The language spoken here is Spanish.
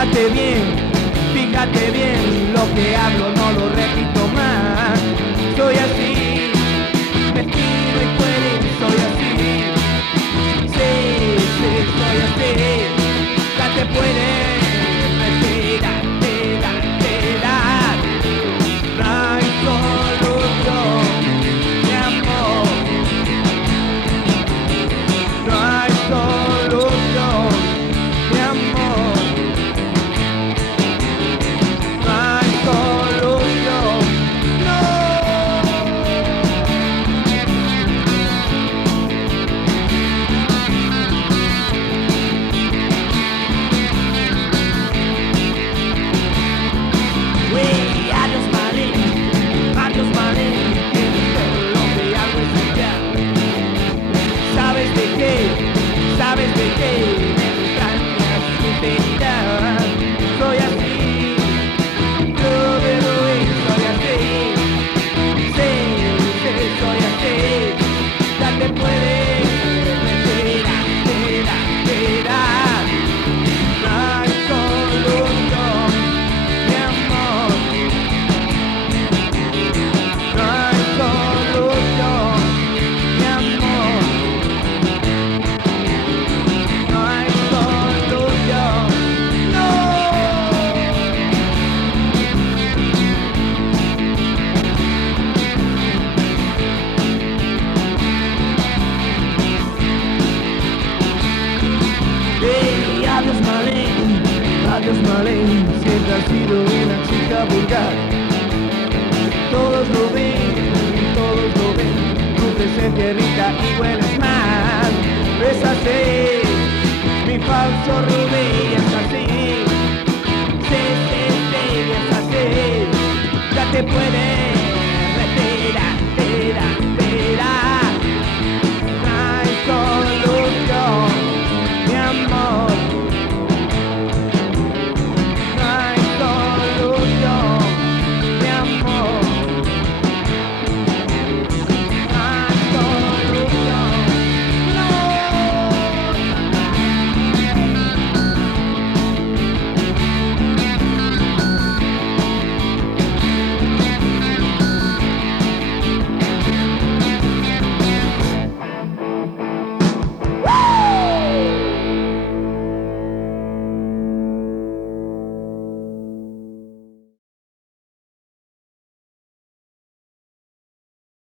fíjate bien, lo que hablo no lo repito más. Soy así, vestido y puede, soy así. Sí, soy así, ya te puedes retirar. No hay solución, mi amor. No hay solución, mi amor. No hay solución, no. Wey, adiós Malin, tienes todo lo que algo esencial. ¿Sabes de qué? Me extrañas sinceridad. Soy así, soy así. Sí, soy así. Ya te puedes retirar. No hay solución, mi amor. No hay solución, mi amor. No hay solución, no. Hey, adiós Malin, siempre has sido una chica vulgar. Todos lo ven, tu presencia irrita y hueles mal. Es así, mi falso rubí es así. Sí, es así, ya te puedes